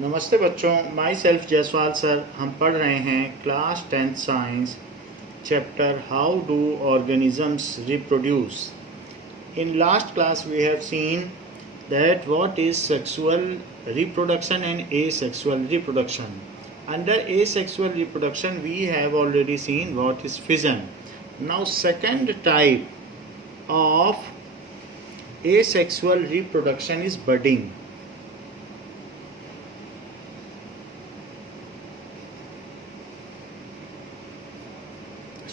नमस्ते बच्चों, my self Jaiswal sir. हम पढ़ रहे हैं class 10th science chapter how do organisms reproduce. In last class we have seen that what is sexual reproduction and asexual reproduction. Under asexual reproduction we have already seen what is fission. Now second type of asexual reproduction is budding.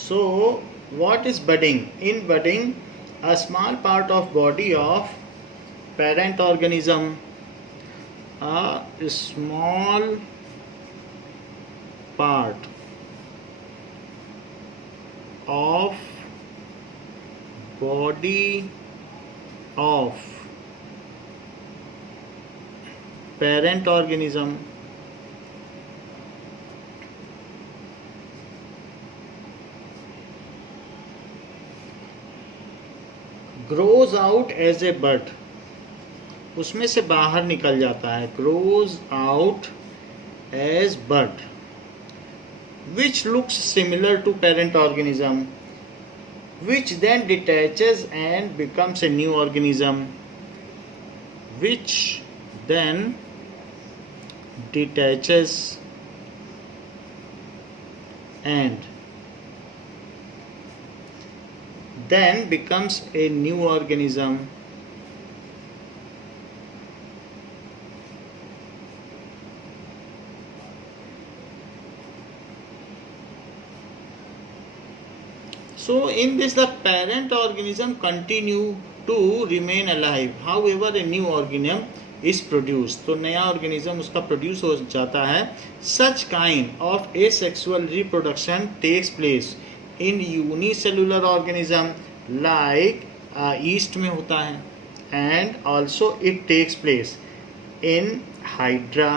So what is budding? In budding, a small part of body of parent organism, a small part of body of parent organism grows out as a bud. उसमें से बाहर निकल जाता है, grows out as bud, which looks similar to parent organism, which then detaches and becomes a new organism, which then detaches and then becomes a new organism. So in this the parent organism continue to remain alive, however a new organism is produced. तो नया organism उसका produce हो जाता है. Such kind of asexual reproduction takes place in unicellular organism like yeast में होता है, and also it takes place in hydra.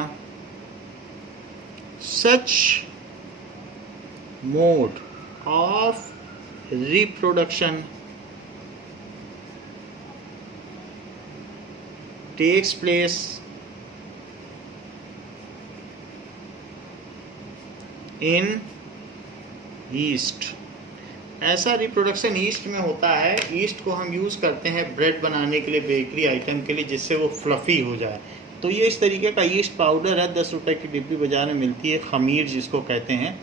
Such mode of reproduction takes place in yeast. ऐसा रिप्रोडक्शन ईस्ट में होता है. ईस्ट को हम यूज़ करते हैं ब्रेड बनाने के लिए, बेकरी आइटम के लिए, जिससे वो फ्लफ़ी हो जाए. तो ये इस तरीके का ईस्ट पाउडर है. 10 रुपये की डिब्बी बाजार में मिलती है, खमीर जिसको कहते हैं.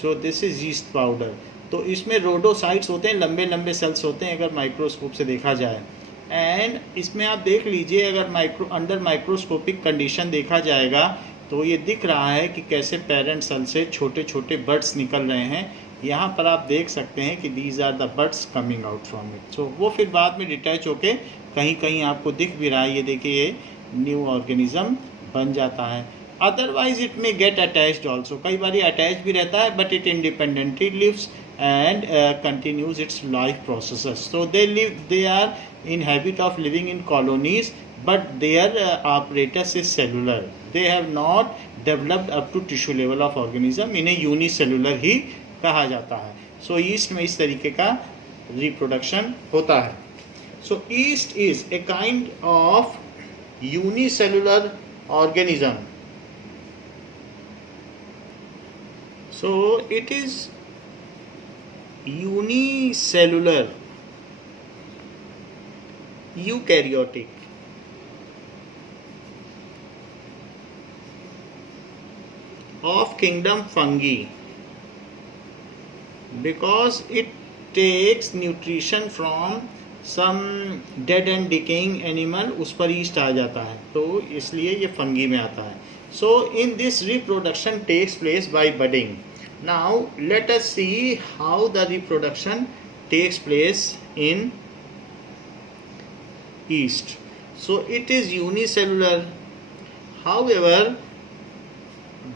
So this is east powder. तो इसमें रोडोसाइट्स होते हैं, लंबे लंबे सेल्स होते हैं अगर माइक्रोस्कोप से देखा जाए. एंड इसमें आप देख लीजिए, अगर अंडर माइक्रोस्कोपिक कंडीशन देखा जाएगा तो ये दिख रहा है कि कैसे पेरेंट सेल से छोटे छोटे बर्ड्स निकल रहे हैं. यहाँ पर आप देख सकते हैं कि these are the birds coming out from it. So वो फिर बाद में डिटैच होके कहीं कहीं आपको दिख भी रहा है. ये देखिए, ये न्यू ऑर्गेनिज्म बन जाता है. Otherwise it may get attached also. कई बार अटैच भी रहता है, but it independently lives and continues its life processes. So they are in habit of living in colonies, but their apparatus is cellular. They have not developed up to tissue level of organism. इन्हें unicellular ही कहा जाता है. So yeast में इस तरीके का reproduction होता है. So yeast is a kind of unicellular organism. So it is unicellular eukaryotic. Of kingdom fungi, because it takes nutrition from some dead and decaying animal. उस पर ईस्ट आ जाता है, तो इसलिए ये फंगी में आता है. So in this reproduction takes place by budding. Now let us see how the reproduction takes place in yeast. So it is unicellular, however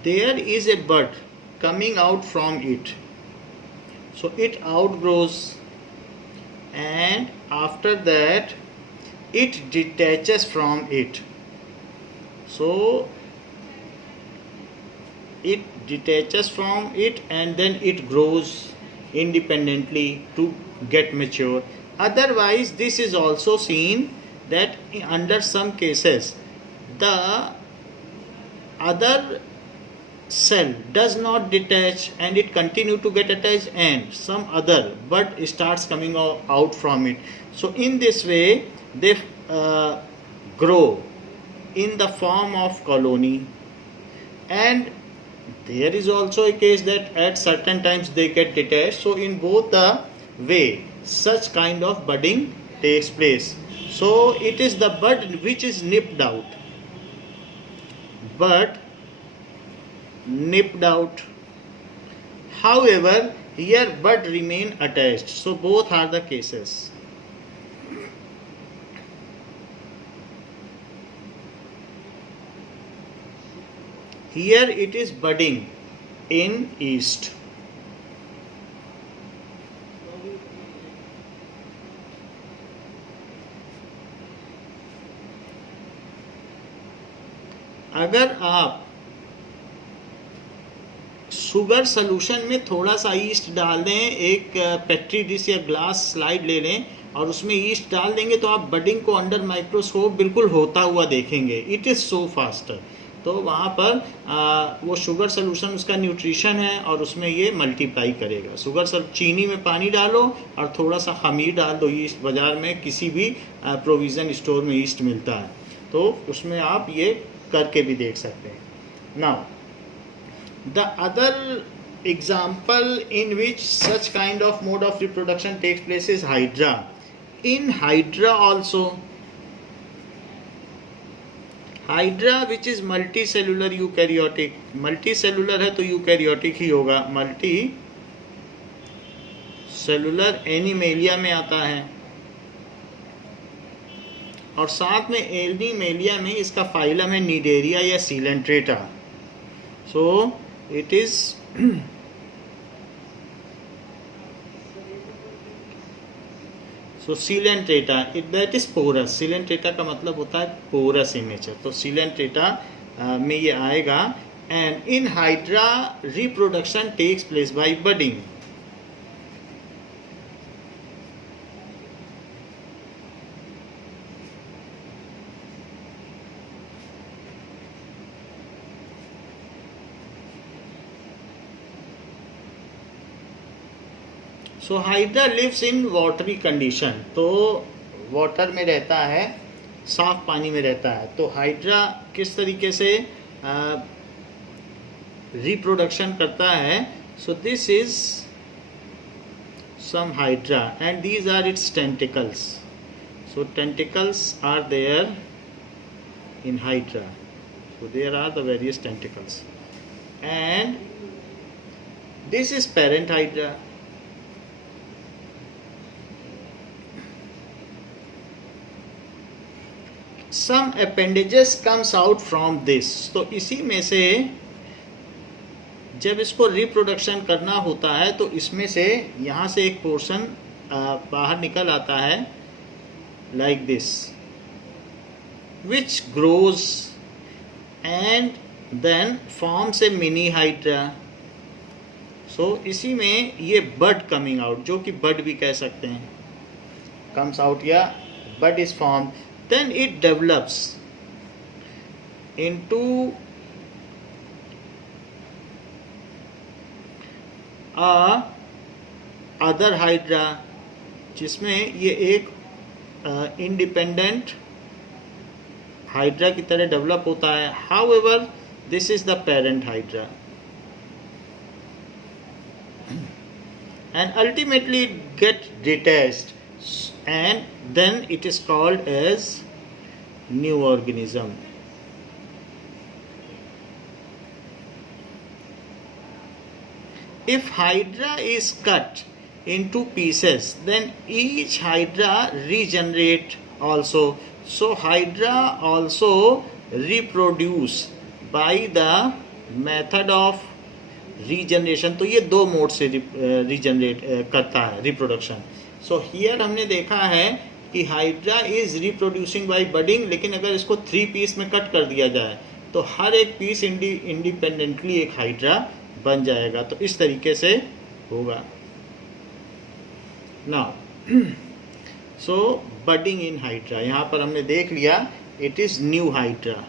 there is a bud coming out from it. So it outgrows, and after that it detaches from it. So it detaches from it and then it grows independently to get mature. Otherwise, this is also seen that under some cases the other cell does not detach and it continue to get attached, and some other bud starts coming out from it. So in this way they grow in the form of colony, and there is also a case that at certain times they get detached. So in both the way such kind of budding takes place. So it is the bud which is nipped out, but nipped out. However, here bud remain attached. So both are the cases. Here it is budding in yeast. अगर आप sugar solution में थोड़ा सा east डाल दें, एक petri dish या glass slide ले लें और उसमें ईस्ट डाल देंगे, तो आप बडिंग को अंडर माइक्रोस्कोप बिल्कुल होता हुआ देखेंगे. It is so faster. तो वहाँ पर वो शुगर सोल्यूशन उसका न्यूट्रिशन है और उसमें ये मल्टीप्लाई करेगा. चीनी में पानी डालो और थोड़ा सा खमीर डाल दो. ईस्ट बाज़ार में किसी भी प्रोविज़न स्टोर में ईस्ट मिलता है, तो उसमें आप ये करके भी देख सकते हैं. Now the other example in which such kind of mode of reproduction takes place is hydra. In hydra also, hydra which is multicellular eukaryotic, multicellular है तो eukaryotic ही होगा. multicellular एनिमेलिया में आता है और साथ में एनिमेलिया में इसका फाइलम है निडेरिया या Coelenterata. So it is so coelenterata, that is porous. coelenterata का मतलब होता है porous in nature. तो coelenterata में ये आएगा. And in hydra reproduction takes place by budding. So hydra lives in watery condition. तो वाटर में रहता है, साफ पानी में रहता है. तो हाइड्रा किस तरीके से रिप्रोडक्शन करता है? So this is some hydra and these are its tentacles. So tentacles are there in hydra. So there are the various tentacles and this is parent hydra. Some appendages comes out from this. तो इसी में से जब इसको reproduction करना होता है तो इसमें से यहाँ से एक पोर्शन बाहर निकल आता है like this, which grows and then forms a mini hydra. So इसी में ये bud coming out, जो कि bud भी कह सकते हैं, comes out या bud is formed. Then it develops into a other hydra, जिसमें ये एक इंडिपेंडेंट हाइड्रा की तरह डेवलप होता है. However, this is the parent hydra and ultimately it get detached and then it is called as new organism. If hydra is cut into pieces, then each hydra regenerate also. So hydra also reproduce by the method of regeneration. तो ये दो mode से regenerate करता है reproduction. So here हमने देखा है कि hydra is reproducing by budding, लेकिन अगर इसको 3 पीस में कट कर दिया जाए तो हर एक पीस इंडिपेंडेंटली एक हाइड्रा बन जाएगा. तो इस तरीके से होगा. Now so budding in hydra यहाँ पर हमने देख लिया. It is new hydra.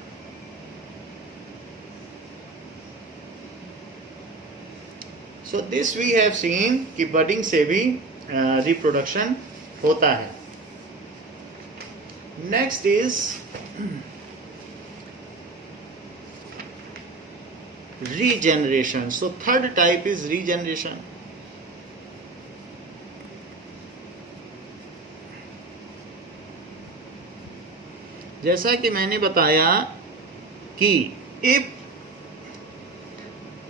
So this we have seen कि बडिंग से भी रिप्रोडक्शन होता है. Next is regeneration. So third type is regeneration. जैसा कि मैंने बताया कि if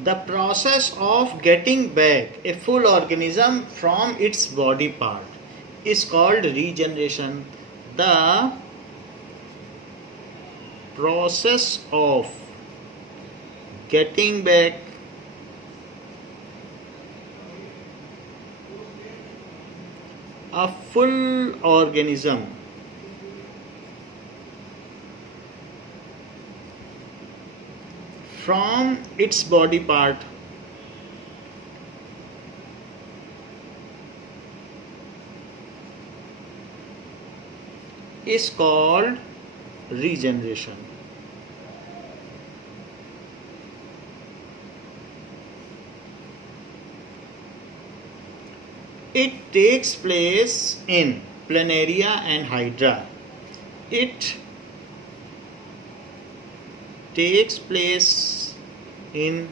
the process of getting back a full organism from its body part is called regeneration. The process of getting back a full organism from its body part is called regeneration. It takes place in planaria and hydra. It takes place in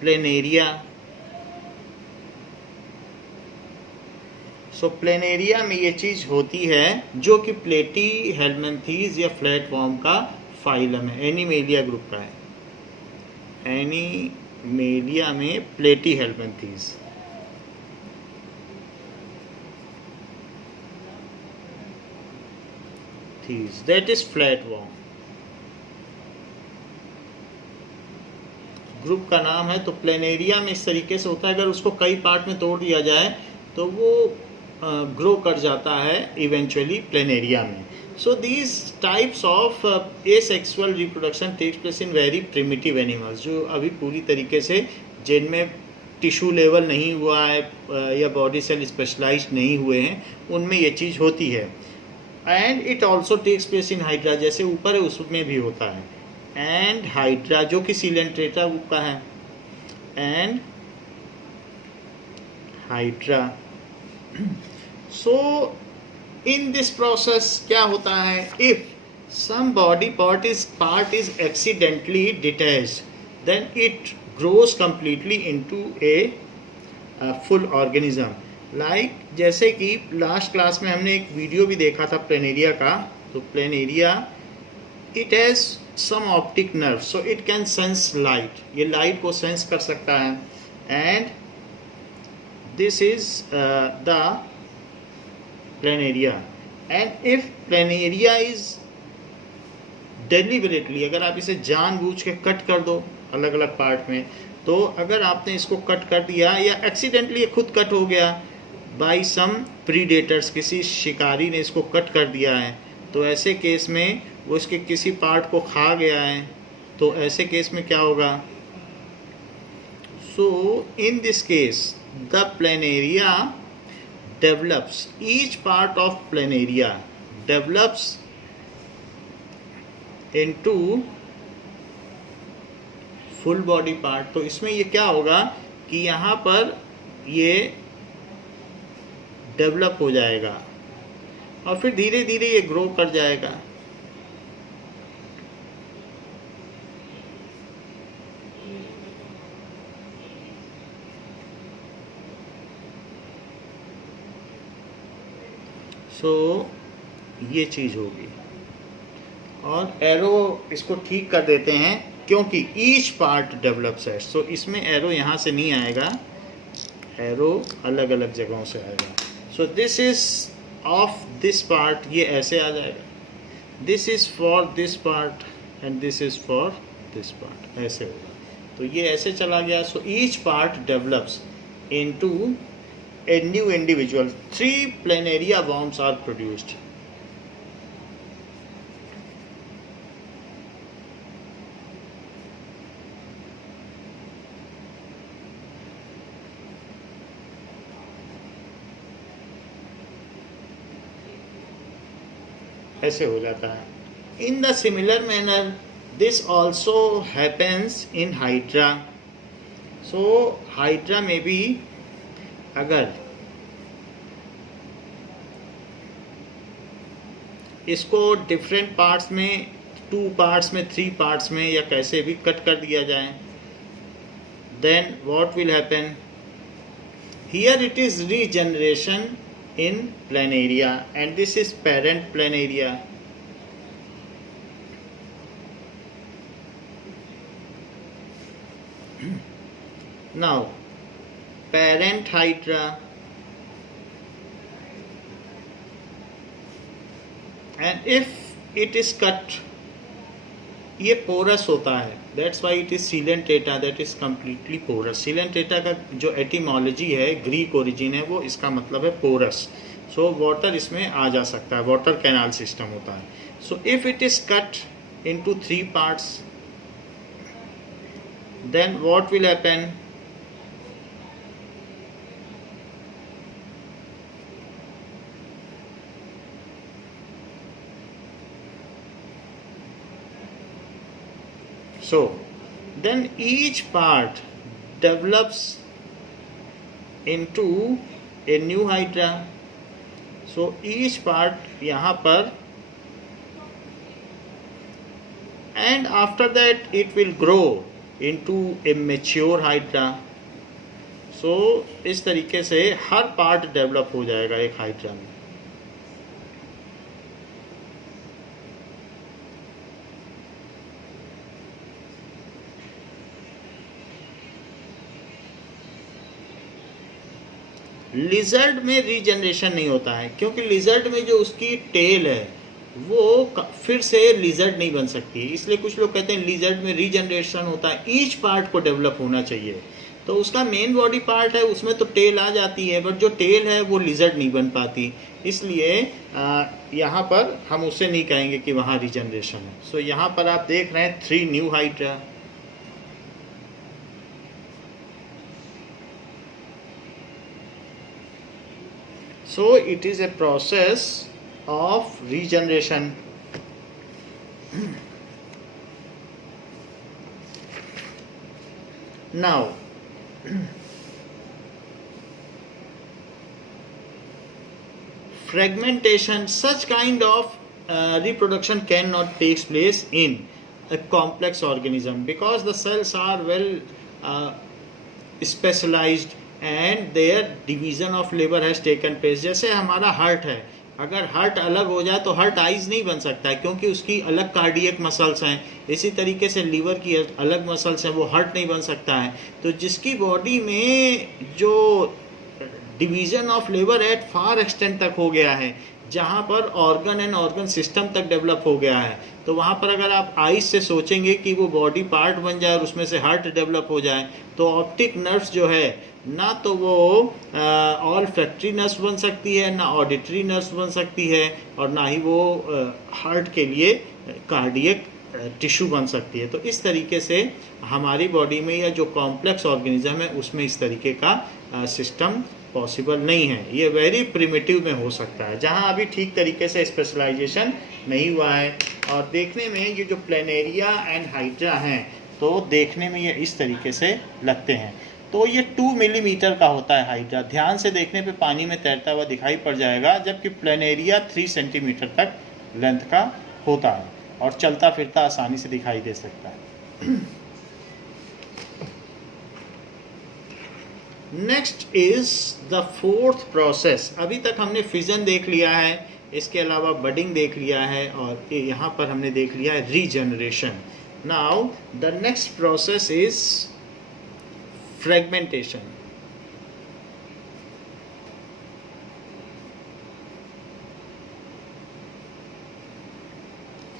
planaria. So planaria में ये चीज़ होती है जो कि प्लेटी helminths या flat warm का फाइलम है, एनीमेलिया ग्रुप का है. एनीमेलिया में प्लेटी helminths. That is flatworm. Group का नाम है. तो प्लेनेरिया में इस तरीके से होता है, अगर उसको कई पार्ट में तोड़ दिया जाए तो वो ग्रो कर जाता है इवेंचुअली प्लेनेरिया में. So these types of asexual reproduction takes place in very primitive animals, जो अभी पूरी तरीके से जिनमें टिश्यू लेवल नहीं हुआ है या बॉडी सेल स्पेशलाइज्ड नहीं हुए हैं, उनमें ये चीज़ होती है. And it also takes place in hydra, जैसे ऊपर है उसमें भी होता है. एंड हाइड्रा जो कि सीलेंट्रेटा ग्रुप का है. And hydra. So in this process क्या होता है, if some body part is accidentally detached, then it grows completely into a full organism. Like जैसे कि लास्ट क्लास में हमने एक वीडियो भी देखा था प्लेनेरिया का. तो planaria it has some optic nerve, so it can sense light. ये लाइट को सेंस कर सकता है. And this is the planaria. And if planaria is deliberately, अगर आप इसे जानबूझ के कट कर दो अलग अलग पार्ट में, तो अगर आपने इसको कट कर दिया या एक्सीडेंटली खुद कट हो गया बाई सम प्रीडेटर्स, किसी शिकारी ने इसको कट कर दिया है, तो ऐसे केस में वो इसके किसी पार्ट को खा गया है, तो ऐसे केस में क्या होगा. So in this case the planaria develops, each part of planaria develops into full body part. तो इसमें ये क्या होगा कि यहाँ पर ये डेवलप हो जाएगा और फिर धीरे धीरे ये ग्रो कर जाएगा. सो ये चीज़ होगी. और एरो इसको ठीक कर देते हैं क्योंकि ईच पार्ट डेवलप्स है. सो इसमें एरो यहाँ से नहीं आएगा, एरो अलग अलग जगहों से आएगा. सो this is of this part, ये ऐसे आ जाएगा. This is for this part and this is for this part, ऐसे होगा. तो ये ऐसे चला गया. So each part develops into a new individual. 3 planaria worms are produced. ऐसे हो जाता है. In the similar manner, this also happens in Hydra. So hydra में भी अगर इसको डिफरेंट पार्ट्स में, 2 पार्ट्स में, 3 पार्ट्स में या कैसे भी कट कर दिया जाए, then what will happen, here it is regeneration in planaria and this is parent planaria. Now parent hydra and if it is cut, ये पोरस होता है, that's why it is coelenterata, that is completely porous. Coelenterata का जो etymology है, Greek origin है, वो इसका मतलब है पोरस. सो वाटर इसमें आ जा सकता है, वाटर कैनाल सिस्टम होता है. So if it is cut into 3 parts, then what will happen, so then each part develops into a new hydra. So each part यहाँ पर, and after that it will grow into a mature hydra. So इस तरीके से हर part develop हो जाएगा एक hydra में. Lizard में रीजनरेशन नहीं होता है, क्योंकि लिजर्ड में जो उसकी टेल है वो फिर से लिजर्ड नहीं बन सकती, इसलिए कुछ लोग कहते हैं लिजर्ड में रीजनरेशन होता है. ईच पार्ट को डेवलप होना चाहिए. तो उसका मेन बॉडी पार्ट है, उसमें तो टेल आ जाती है, बट जो टेल है वो लिजर्ड नहीं बन पाती, इसलिए यहाँ पर हम उससे नहीं कहेंगे कि वहाँ रीजनरेशन है. सो यहाँ पर आप देख रहे हैं 3 new hydra. So it is a process of regeneration. Now fragmentation, such kind of reproduction cannot take place in a complex organism because the cells are well specialized and their division of labor has taken place. जैसे हमारा heart है, अगर heart अलग हो जाए तो heart eyes नहीं बन सकता है, क्योंकि उसकी अलग कार्डियक मसल्स हैं. इसी तरीके से लीवर की अलग मसल्स हैं, वो हार्ट नहीं बन सकता है. तो जिसकी बॉडी में जो division of labour at far extent तक हो गया है, जहाँ पर ऑर्गन एंड ऑर्गन सिस्टम तक डेवलप हो गया है, तो वहाँ पर अगर आप आइज से सोचेंगे कि वो बॉडी पार्ट बन जाए और उसमें से हार्ट डेवलप हो जाए, तो ऑप्टिक नर्व्स जो है ना तो वो ऑल फैक्ट्री नर्व्स बन सकती है, ना ऑडिटरी नर्व्स बन सकती है, और ना ही वो हार्ट के लिए कार्डियक टिश्यू बन सकती है. तो इस तरीके से हमारी बॉडी में या जो कॉम्प्लेक्स ऑर्गेनिज्म है उसमें इस तरीके का सिस्टम पॉसिबल नहीं है. ये वेरी प्रिमिटिव में हो सकता है, जहाँ अभी ठीक तरीके से स्पेशलाइजेशन नहीं हुआ है. और देखने में ये जो प्लेनेरिया एंड हाइड्रा हैं, तो देखने में ये इस तरीके से लगते हैं. तो ये 2 मिलीमीटर का होता है हाइड्रा. ध्यान से देखने पे पानी में तैरता हुआ दिखाई पड़ जाएगा, जबकि प्लेनेरिया 3 सेंटीमीटर तक लेंथ का होता है और चलता फिरता आसानी से दिखाई दे सकता है. Next is the 4th process. अभी तक हमने फिजन देख लिया है, इसके अलावा बडिंग देख लिया है, और यहाँ पर हमने देख लिया है regeneration. Now the next process is fragmentation.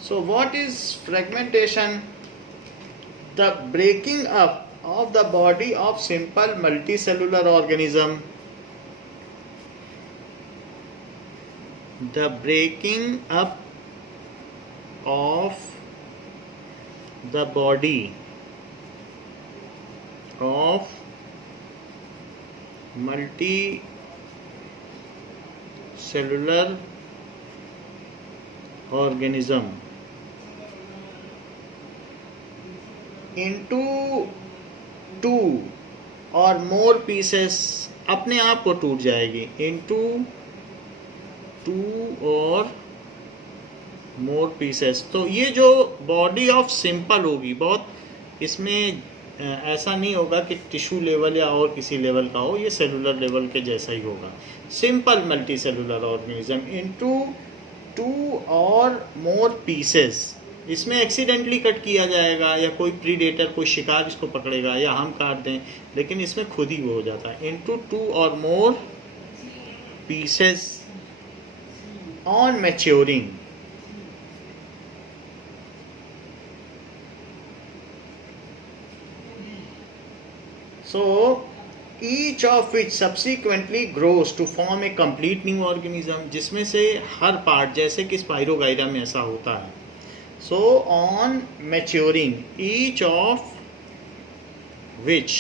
So what is fragmentation? The breaking up of the body of simple multicellular organism. The breaking up of the body of multicellular organism into 2 और more pieces अपने आप को टूट जाएगी, into two और more pieces. तो ये जो बॉडी ऑफ सिंपल होगी, बहुत इसमें ऐसा नहीं होगा कि टिश्यू लेवल या और किसी लेवल का हो, ये सेलुलर लेवल के जैसा ही होगा। Simple multi cellular organism into two और मोर पीसेस। इसमें एक्सीडेंटली कट किया जाएगा या कोई प्रीडेटर, कोई शिकार इसको पकड़ेगा या हम काट दें, लेकिन इसमें खुद ही वो हो जाता है। इनटू टू और more pieces on maturing. So each of which subsequently grows to form a complete new organism, जिसमें से हर पार्ट, जैसे कि स्पाइरोगाइरा में ऐसा होता है। So on maturing, each of which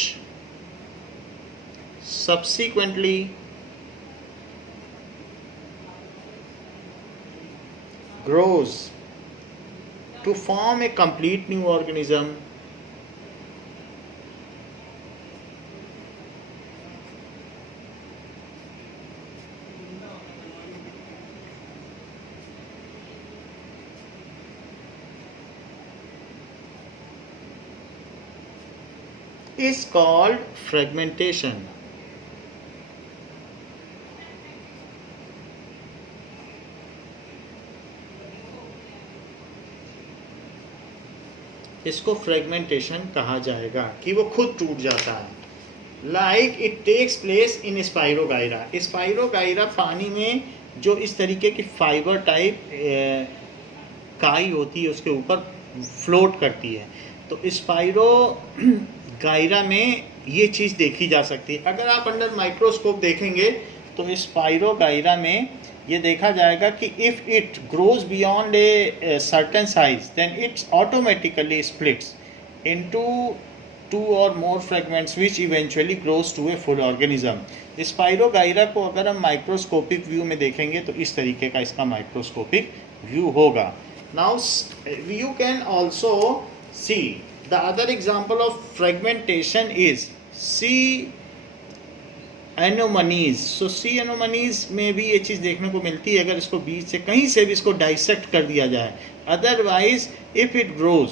subsequently grows to form a complete new organism, is called fragmentation. इसको fragmentation कहा जाएगा कि वो खुद टूट जाता है। Like it takes place in spirogyra. Spirogyra पानी में जो इस तरीके की फाइबर टाइप काई होती है उसके ऊपर फ्लोट करती है, तो स्पाइरो गायरा में ये चीज़ देखी जा सकती है। अगर आप अंडर माइक्रोस्कोप देखेंगे तो स्पाइरो गायरा में ये देखा जाएगा कि if it grows beyond a certain size then it's automatically splits into two और more fragments which eventually grows to a full organism. Spirogyra को अगर हम माइक्रोस्कोपिक व्यू में देखेंगे तो इस तरीके का इसका माइक्रोस्कोपिक व्यू होगा। Now you can also see the other example of fragmentation is sea anemones. So sea anemones में भी ये चीज़ देखने को मिलती है, अगर इसको बीच से कहीं से भी इसको डाइसेक्ट कर दिया जाए। अदरवाइज इफ इट ग्रोज,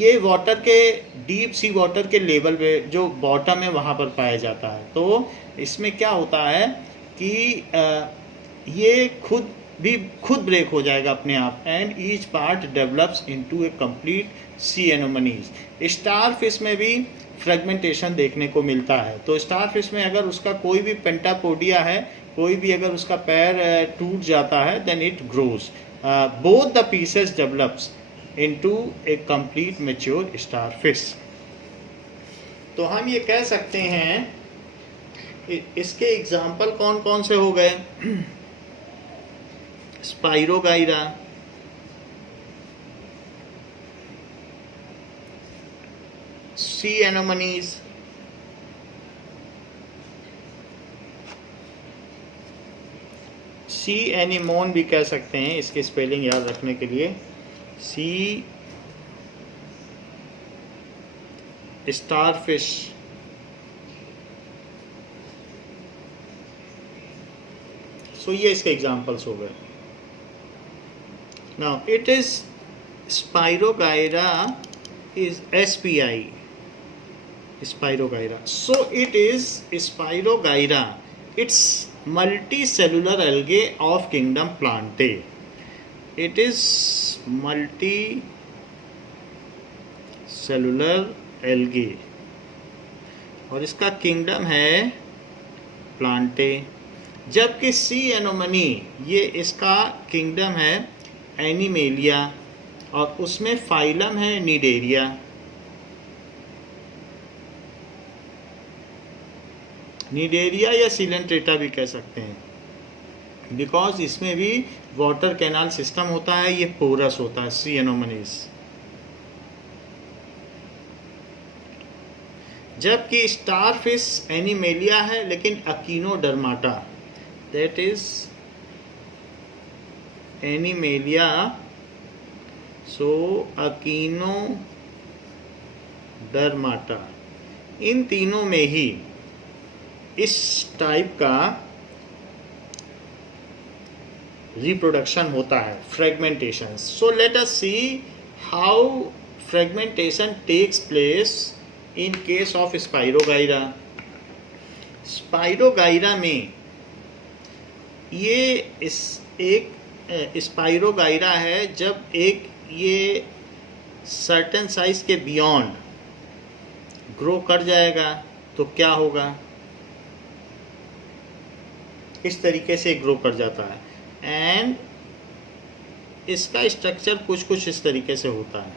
ये वाटर के डीप सी वाटर के लेवल पे जो बॉटम है वहाँ पर पाया जाता है। तो इसमें क्या होता है कि ये खुद ब्रेक हो जाएगा अपने आप, and each part develops into a complete sea anemones. Starfish में भी फ्रेगमेंटेशन देखने को मिलता है। तो स्टार फिश में अगर उसका कोई भी पेंटापोडिया है, कोई भी अगर उसका पैर टूट जाता है, then it grows, both the pieces develops into a complete mature star fish. तो हम ये कह सकते हैं, इसके एग्जाम्पल कौन कौन से हो गए? स्पाइरोगाइरा, सी एनोमनीज, सी एनिमोन भी कह सकते हैं, इसकी स्पेलिंग याद रखने के लिए। सी स्टारफिश, सो ये इसके एग्जाम्पल्स हो गए। Now it is spirogyra is SPI, Spirogyra. So it is Spirogyra. It's multicellular algae of kingdom Plantae. It is multicellular algae और इसका किंगडम है प्लांटे। जबकि सी एनोमनी, ये इसका किंगडम है एनिमेलिया और उसमें फाइलम है निडेरिया। निडेरिया या सिलेंट्रेटा भी कह सकते हैं, बिकॉज इसमें भी वाटर कैनाल सिस्टम होता है, ये पोरस होता है सी एनोमनीज। जबकि स्टारफिश एनिमेलिया है लेकिन echinodermata, that is animalia, so echinodermata. इन तीनों में ही इस टाइप का रिप्रोडक्शन होता है, fragmentation. So let us see how fragmentation takes place in case of spirogyra. Spirogyra में ये एक स्पाइरोगाइरा है. जब एक ये सर्टेन साइज के बियॉन्ड ग्रो कर जाएगा तो क्या होगा, इस तरीके से ग्रो कर जाता है. एंड इसका स्ट्रक्चर कुछ इस तरीके से होता है.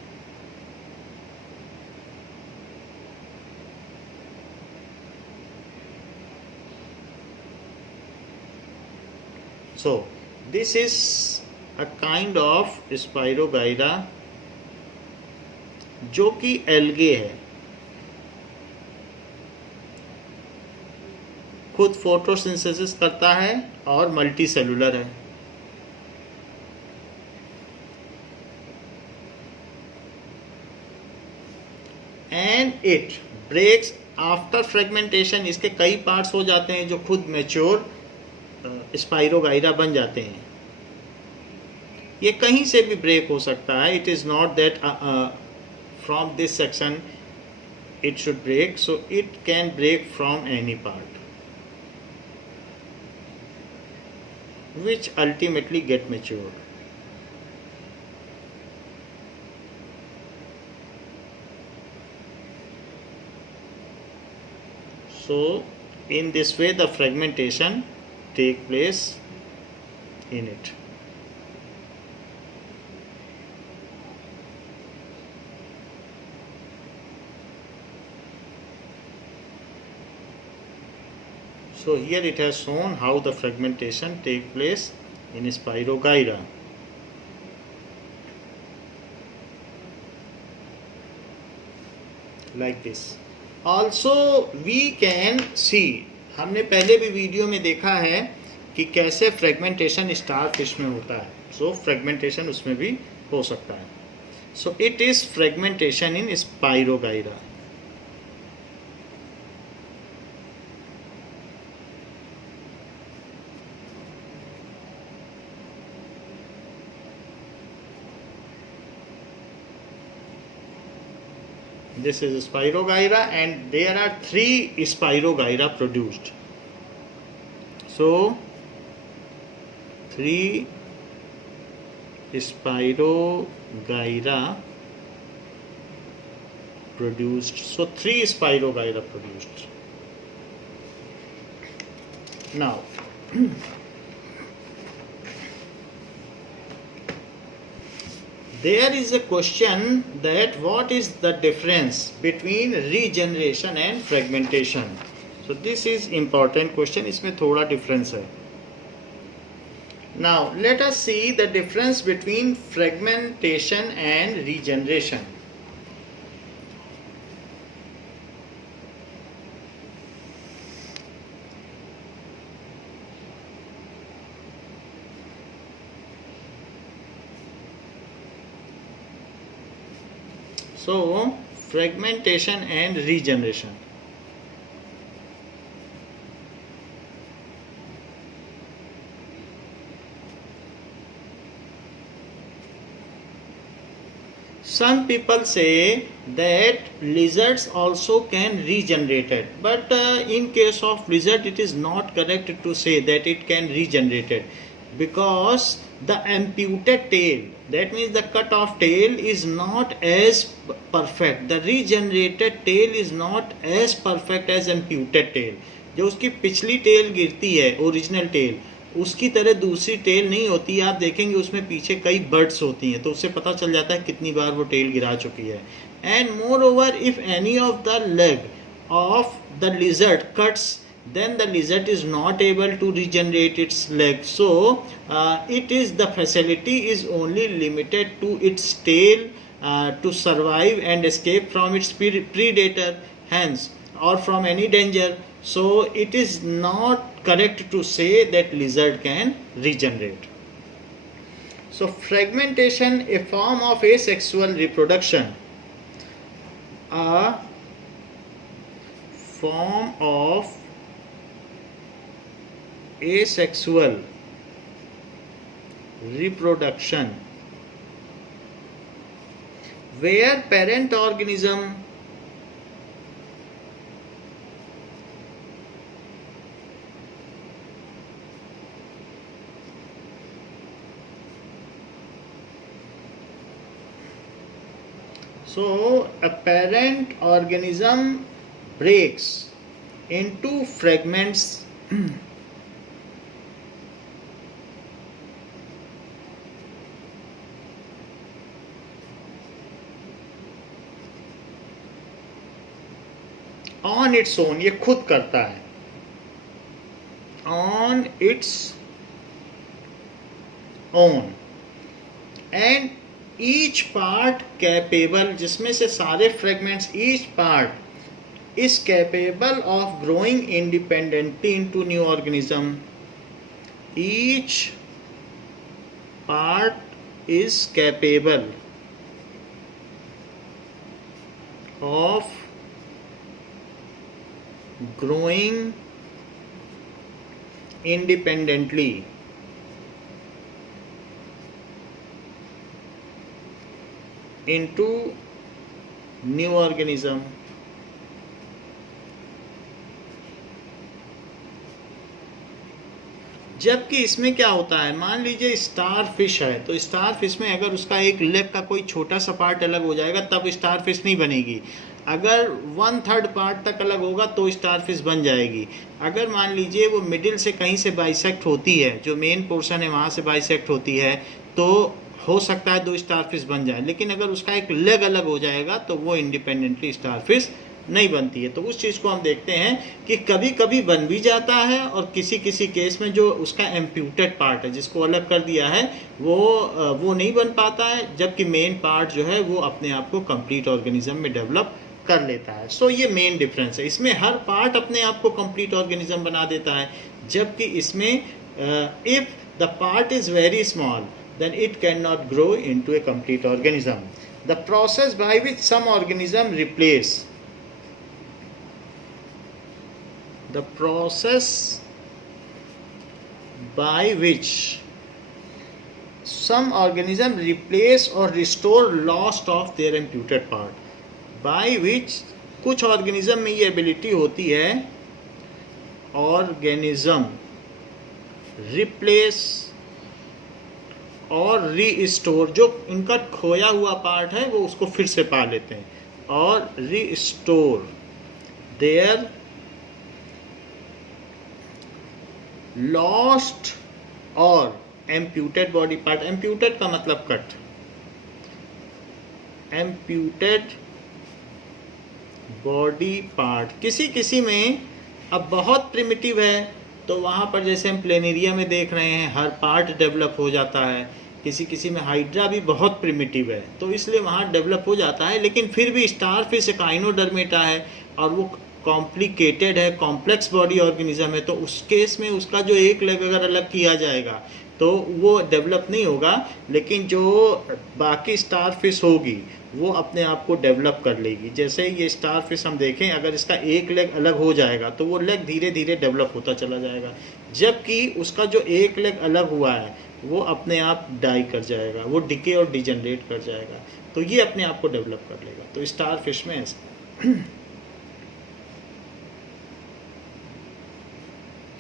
So this is a kind of Spirogyra जो कि एल्गे है, खुद फोटोसिंथेसिस करता है और मल्टी सेलुलर है. And it breaks after fragmentation. इसके कई पार्ट्स हो जाते हैं जो खुद मैच्योर स्पाइरोगाइरा बन जाते हैं. ये कहीं से भी ब्रेक हो सकता है. It is not that from this section it should break, so it can break from any part which ultimately get matured. So in this way the fragmentation take place in it. So here it has shown how the fragmentation take place in Spirogyra. Like this. Also we can see, हमने पहले भी video में देखा है कि कैसे fragmentation star fish में होता है. सो फ्रेगमेंटेशन उसमें भी हो सकता है. So it is fragmentation in spirogyra. This is Spirogyra and there are 3 Spirogyra produced. So 3 Spirogyra produced. So 3 Spirogyra produced. Now there is a question that what is the difference between regeneration and fragmentation. So this is important question. इसमें थोड़ा difference है. Now let us see the difference between fragmentation and regeneration. So fragmentation and regeneration. Some people say that lizards also can regenerate it, but in case of lizard it is not correct to say that it can regenerate it, because the amputated tail, that means the cut off tail, is not as perfect. The regenerated tail is not as perfect as amputated tail. जो उसकी पिछली tell गिरती है, original tell, उसकी तरह दूसरी tell नहीं होती. आप देखेंगे उसमें पीछे कई बर्ड्स होती हैं, तो उससे पता चल जाता है कितनी बार वो टेल गिरा चुकी है. And more over, if any of the leg of the lizard cuts, then the lizard is not able to regenerate its leg. So it is, the facility is only limited to its tail to survive and escape from its predator, hence, or from any danger. So it is not correct to say that lizard can regenerate. So fragmentation, a form of asexual reproduction. form of asexual reproduction where parent organism So a parent organism breaks into fragments on its own, ये खुद करता है, on its own, and each part capable, जिसमें से सारे fragments, each part is capable of growing independently into new organism. Each part is capable of growing independently into new organism. जबकि इसमें क्या होता है, मान लीजिए स्टार फिश है, तो स्टार फिश में अगर उसका एक लेग का कोई छोटा सा पार्ट अलग हो जाएगा तब स्टार फिश नहीं बनेगी। अगर 1/3 पार्ट तक अलग होगा तो स्टार फिश बन जाएगी। अगर मान लीजिए वो मिडिल से कहीं से बाइसेक्ट होती है, जो मेन पोर्शन है वहाँ से बाइसेक्ट होती है, तो हो सकता है 2 स्टार फिश बन जाए। लेकिन अगर उसका एक लेग अलग हो जाएगा तो वो इंडिपेंडेंटली स्टार फिश नहीं बनती है। तो उस चीज़ को हम देखते हैं कि कभी कभी बन भी जाता है, और किसी किसी केस में जो उसका एम्प्यूटेड पार्ट है, जिसको अलग कर दिया है, वो नहीं बन पाता है, जबकि मेन पार्ट जो है वो अपने आप को कंप्लीट ऑर्गेनिज्म में डेवलप कर लेता है। सो ये मेन डिफरेंस है। इसमें हर पार्ट अपने आप को कंप्लीट ऑर्गेनिज्म बना देता है, जबकि इसमें if the part is very small then it cannot grow into a complete organism. The process by which some organism replace or restore lost of their imputed part, by which कुछ organism में ये ability होती है, organism replace और restore, जो इनका खोया हुआ पार्ट है वो उसको फिर से पा लेते हैं, और रीस्टोर देयर लॉस्ट और एम्प्यूटेड बॉडी पार्ट। एम्प्यूटेड का मतलब कट, एम्प्यूटेड बॉडी पार्ट। किसी किसी में अब बहुत प्रिमिटिव है तो वहाँ पर जैसे हम प्लेनेरिया में देख रहे हैं हर पार्ट डेवलप हो जाता है। किसी किसी में हाइड्रा भी बहुत प्रिमिटिव है तो इसलिए वहाँ डेवलप हो जाता है, लेकिन फिर भी स्टार फिश एक आइनोडर्मेटा है और वो कॉम्प्लिकेटेड है, कॉम्प्लेक्स बॉडी ऑर्गेनिज्म है, तो उस केस में उसका जो एक लेग अगर अलग किया जाएगा तो वो डेवलप नहीं होगा, लेकिन जो बाकी स्टार फिश होगी वो अपने आप को डेवलप कर लेगी। जैसे ये स्टार फिश हम देखें, अगर इसका एक लेग अलग हो जाएगा तो वो लेग धीरे धीरे डेवलप होता चला जाएगा, जबकि उसका जो एक लेग अलग हुआ है वो अपने आप डाई कर जाएगा, वो डिके और डिजनरेट कर जाएगा, तो ये अपने आप को डेवलप कर लेगा। तो स्टार फिश में ऐसा।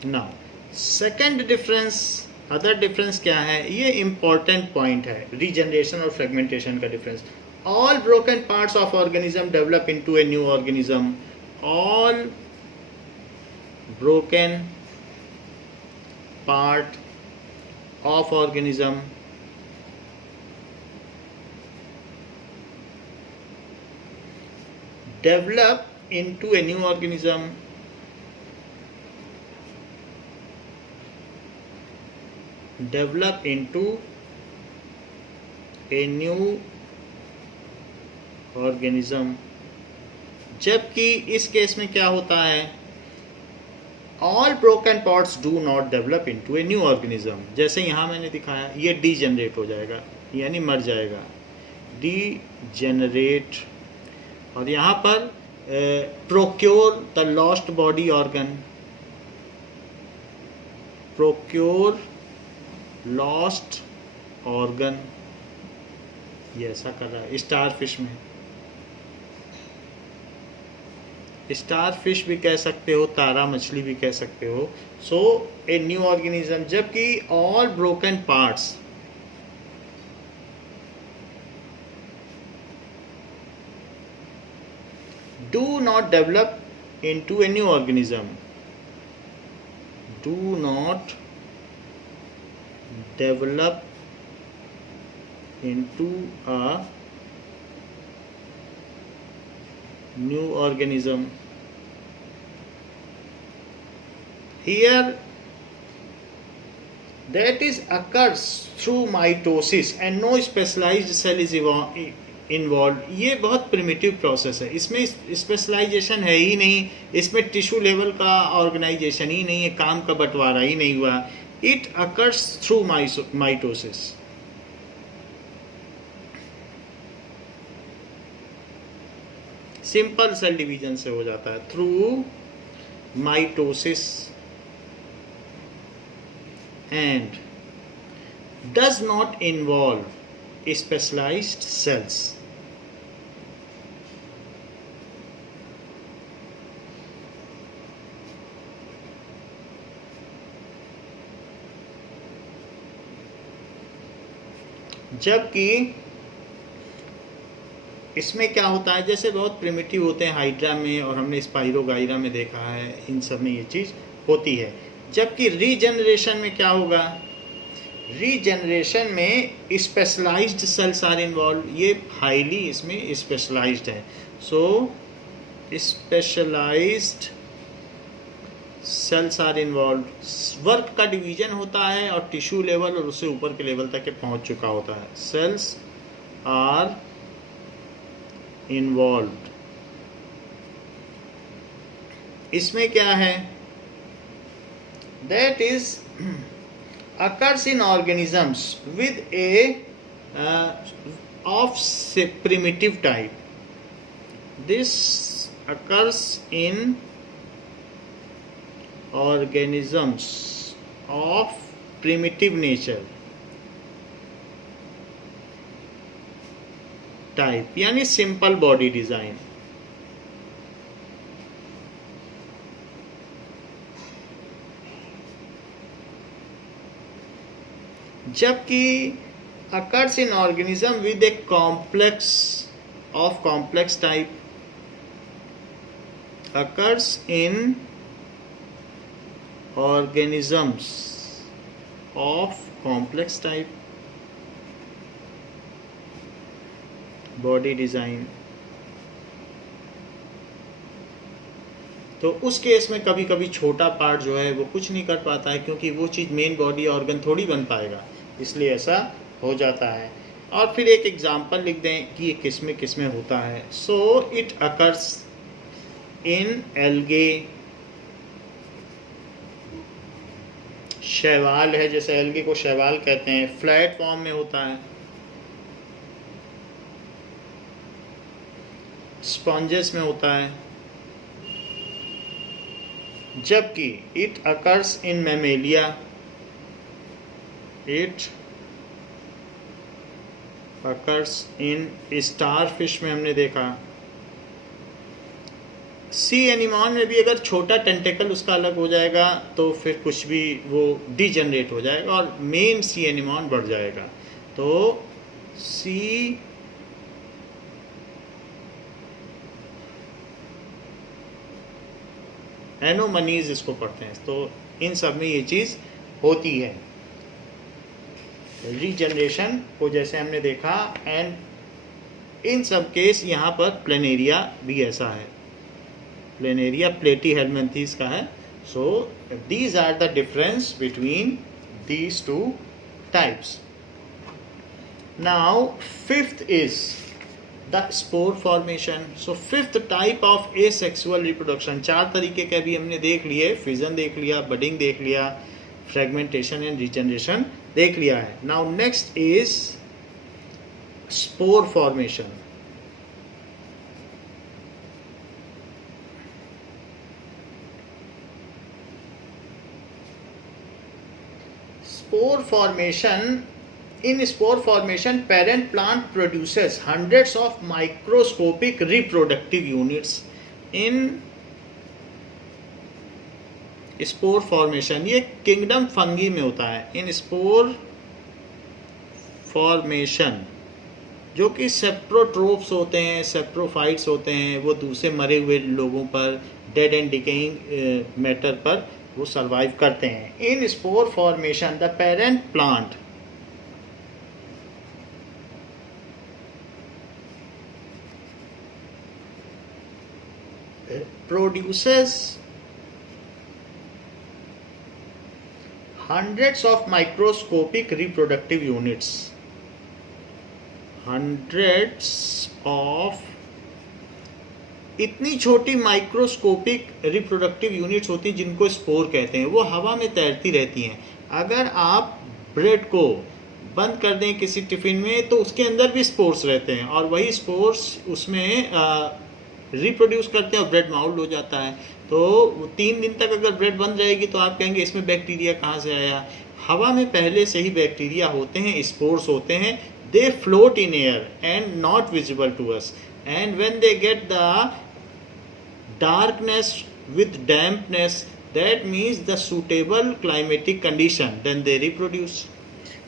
Now second difference, other difference क्या है, ये इंपॉर्टेंट पॉइंट है, रीजनरेशन और फ्रेगमेंटेशन का difference. All broken parts of organism develop into a new organism. All broken part of organism develop into a new organism. Develop into a new organism. जबकि इस case में क्या होता है, all broken parts do not develop into a new organism. जैसे यहाँ मैंने दिखाया, ये डीजेनरेट हो जाएगा यानी मर जाएगा, डीजेनरेट, और यहाँ पर procure the lost body organ, procure lost organ, ये ऐसा कर रहा है स्टार फिश में। स्टार फिश भी कह सकते हो, तारा मछली भी कह सकते हो। सो ए न्यू ऑर्गेनिज्म, जबकि all broken parts do not develop into a new organism, do not develop into a new organism. Here that is occurs through mitosis and no specialized cell is involve. ये बहुत primitive process है, इसमें specialisation है ही नहीं, इसमें tissue level का organisation ही नहीं है, काम का बंटवारा ही नहीं हुआ। It occurs through mitosis. Simple cell division से हो जाता है, through mitosis and does not involve specialized cells. जबकि इसमें क्या होता है, जैसे बहुत प्रिमिटिव होते हैं हाइड्रा में और हमने स्पाइरोगाइरा में देखा है, इन सब में ये चीज़ होती है। जबकि रीजनरेशन में क्या होगा, रीजनरेशन में स्पेशलाइज्ड सेल्स आर इन्वॉल्व, ये हाईली इसमें स्पेशलाइज्ड है। So specialised cells are involved, work का डिवीजन होता है और टिश्यू लेवल और उससे ऊपर के लेवल तक पहुंच चुका होता है। सेल्स आर इन्वॉल्व्ड, इसमें क्या है, that is occurs in organisms with a of primitive type. This occurs in organisms of primitive nature type, यानी simple body design। जबकि occurs in organism with a complex of complex type, occurs in organisms of complex type, body design। तो उस case में कभी कभी छोटा part जो है वो कुछ नहीं कर पाता है, क्योंकि वो चीज़ मेन बॉडी ऑर्गन थोड़ी बन पाएगा, इसलिए ऐसा हो जाता है। और फिर एक एग्जांपल लिख दें कि ये किस में होता है। So it occurs in algae, शैवाल है, जैसे एल्गे को शैवाल कहते हैं, फ्लैट फॉर्म में होता है। स्पॉन्जेस में होता है। जबकि it occurs in Mammalia, it occurs in star fish में हमने देखा। सी एनिमॉन में भी अगर छोटा टेंटेकल उसका अलग हो जाएगा तो फिर कुछ भी वो डिजनरेट हो जाएगा और मेन सी एनिमॉन बढ़ जाएगा। तो सी एनोमनीज इसको पढ़ते हैं। तो इन सब में ये चीज़ होती है, रीजनरेशन को जैसे हमने देखा। एंड इन सब केस यहाँ पर प्लेनेरिया भी ऐसा है, प्लेनेरिया प्लेटीहेलमिन्थेस का है। So these are the difference between these two types. Now fifth is the spore formation. So fifth type of asexual reproduction, 4 तरीके के भी हमने देख लिए, फिजन देख लिया, बडिंग देख लिया, फ्रेगमेंटेशन एंड रीजनरेशन देख लिया है। Now next is spore formation. spore formation, in spore formation, parent plant produces hundreds of microscopic reproductive units. In spore formation, ये किंगडम फंगी में होता है. इन स्पोर फॉर्मेशन जो कि सेप्रोट्रोप्स होते हैं, सेप्रोफाइट्स होते हैं, वो दूसरे मरे हुए लोगों पर, डेड एंड डिकेइंग मैटर पर वो सरवाइव करते हैं. In spore formation the parent plant produces hundreds of microscopic reproductive units. Hundreds of इतनी छोटी माइक्रोस्कोपिक रिप्रोडक्टिव यूनिट्स होती हैं जिनको स्पोर कहते हैं. वो हवा में तैरती रहती हैं. अगर आप ब्रेड को बंद कर दें किसी टिफिन में तो उसके अंदर भी स्पोर्स रहते हैं और वही स्पोर्स उसमें रिप्रोड्यूस करते हैं और ब्रेड माउल्ड हो जाता है. तो 3 दिन तक अगर ब्रेड बंद रहेगी तो आप कहेंगे इसमें बैक्टीरिया कहाँ से आया. हवा में पहले से ही बैक्टीरिया होते हैं, स्पोर्स होते हैं. They float in air and not visible to us, and when they get the darkness with dampness, that means the suitable climatic condition, then they reproduce.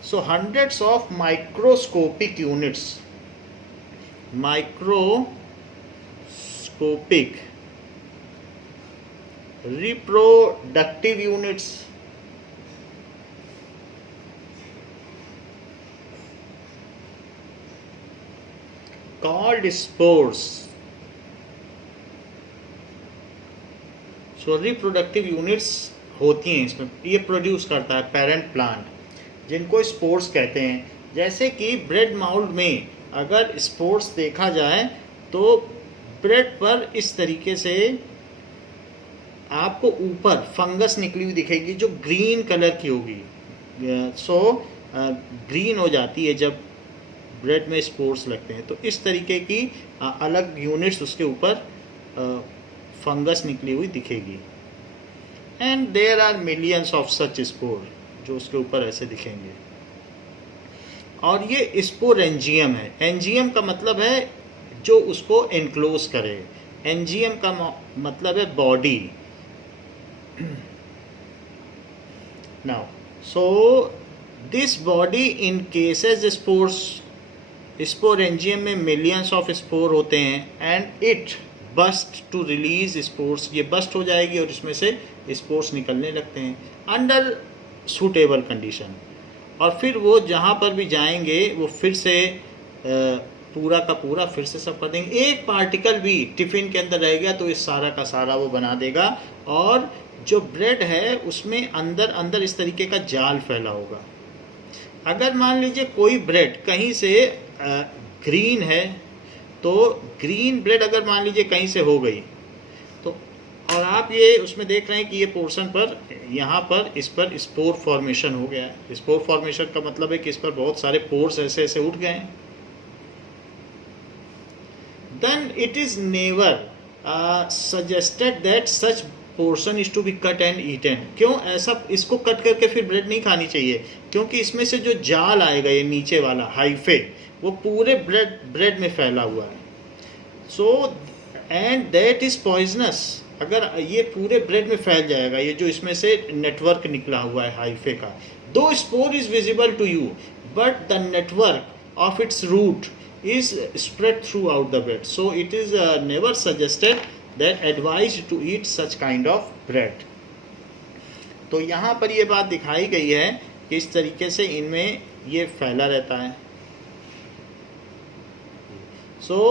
So hundreds of microscopic units, microscopic reproductive units called spores. So reproductive units होती हैं इसमें, ये produce करता है parent plant, जिनको spores कहते हैं. जैसे कि ब्रेड माउल्ड में अगर स्पोर्स देखा जाए तो ब्रेड पर इस तरीके से आपको ऊपर फंगस निकली हुई दिखेगी जो ग्रीन कलर की होगी. सो ग्रीन हो जाती है जब ब्रेड में स्पोर्स लगते हैं. तो इस तरीके की अलग यूनिट्स उसके ऊपर फंगस निकली हुई दिखेगी. And there are millions of such spore जो उसके ऊपर ऐसे दिखेंगे. और ये स्पोरेंजियम है. एंजियम का मतलब है जो उसको एनक्लोज करे. एंजियम का मतलब है body. Now, so this body encases spores. Sporangium में मिलियंस ऑफ स्पोर होते हैं. And it burst to release spores. ये बस्ट हो जाएगी और इसमें से स्पोर्स निकलने लगते हैं अंडर सूटेबल कंडीशन. और फिर वो जहाँ पर भी जाएंगे वो फिर से पूरा का पूरा फिर से सब कर देंगे. एक पार्टिकल भी टिफिन के अंदर रह गया तो इस सारा का सारा वो बना देगा. और जो ब्रेड है उसमें अंदर अंदर इस तरीके का जाल फैला होगा. अगर मान लीजिए कोई ब्रेड कहीं से ग्रीन है तो ग्रीन ब्रेड अगर मान लीजिए कहीं से हो गई तो, और आप ये उसमें देख रहे हैं कि ये पोर्शन पर यहाँ पर इस पर स्पोर फॉर्मेशन हो गया है. स्पोर फॉर्मेशन का मतलब है कि इस पर बहुत सारे पोर्स ऐसे ऐसे उठ गए हैं. Then it is never suggested that such portion is to be cut and eaten. क्यों ऐसा, इसको कट करके फिर ब्रेड नहीं खानी चाहिए क्योंकि इसमें से जो जाल आएगा ये नीचे वाला हाइफे वो पूरे ब्रेड में फैला हुआ है. So and that is poisonous. अगर ये पूरे ब्रेड में फैल जाएगा, ये जो इसमें से नेटवर्क निकला हुआ है हाइफे का, दो spore is visible to you but the network of its root is spread throughout the bread. So it is never suggested that advised to eat such kind of bread. तो यहाँ पर ये बात दिखाई गई है कि इस तरीके से इनमें ये फैला रहता है. So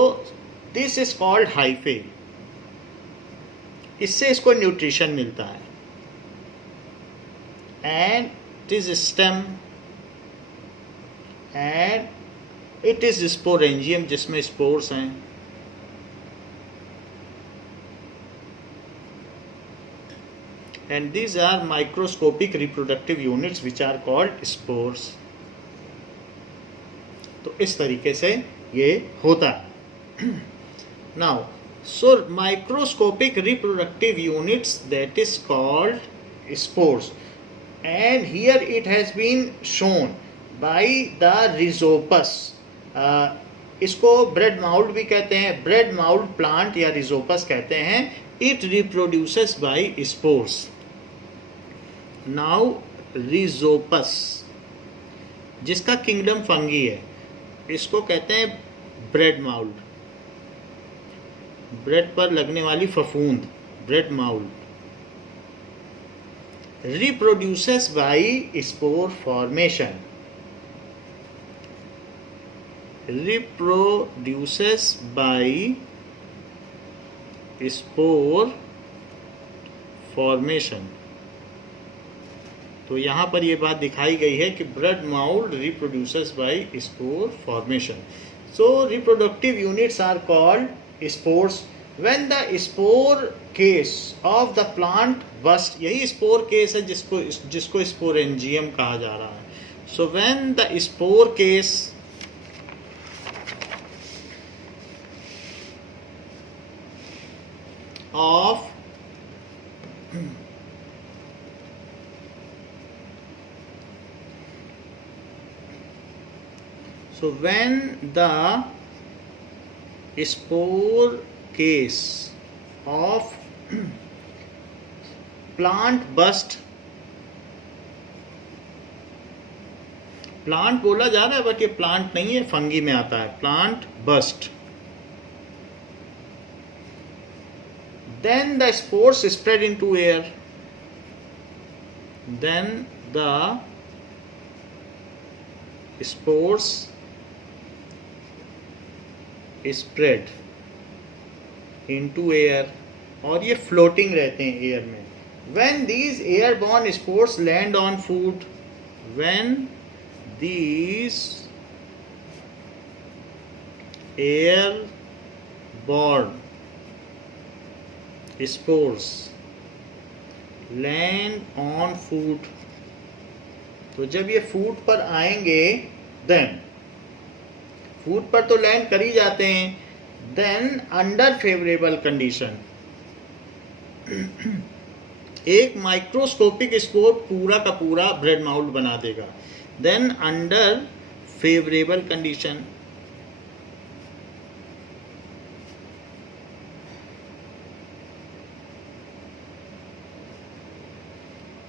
this is called hyphae. इससे इसको न्यूट्रिशन मिलता है. And it is stem and it is sporangium जिसमें स्पोर्स हैं. And these are microscopic reproductive units which are called spores. तो इस तरीके से ये होता है. Now so microscopic reproductive units that is called spores. and here it has been shown by the rhizopus. इसको ब्रेड माउल्ड भी कहते हैं, ब्रेड माउल्ड प्लांट या rhizopus कहते हैं. It reproduces by spores. Now rhizopus जिसका किंगडम फंगी है, इसको कहते हैं ब्रेड माउल्ड, ब्रेड पर लगने वाली फफूंद, bread mould. Reproduces by spore formation. Reproduces by spore formation. तो यहाँ पर ये बात दिखाई गई है कि bread mould reproduces by spore formation. So reproductive units are called spores. When the spore case of the plant burst, यही spore case है जिसको sporangium कहा जा रहा है. So when the spore case of so when the spore case of plant burst, plant बोला जा रहा है बट ये प्लांट नहीं है, फंगी में आता है. Plant burst, then the spores spread into air. Then the spores spread into air, और ये फ्लोटिंग रहते हैं एयर में. When these airborne spores land on food, when these airborne spores land on food, तो जब ये फूड पर आएंगे, देन फूड पर तो लैंड कर ही जाते हैं, देन अंडर फेवरेबल कंडीशन एक माइक्रोस्कोपिक स्पोर पूरा का पूरा ब्रेड माउल्ड बना देगा. Then under favourable condition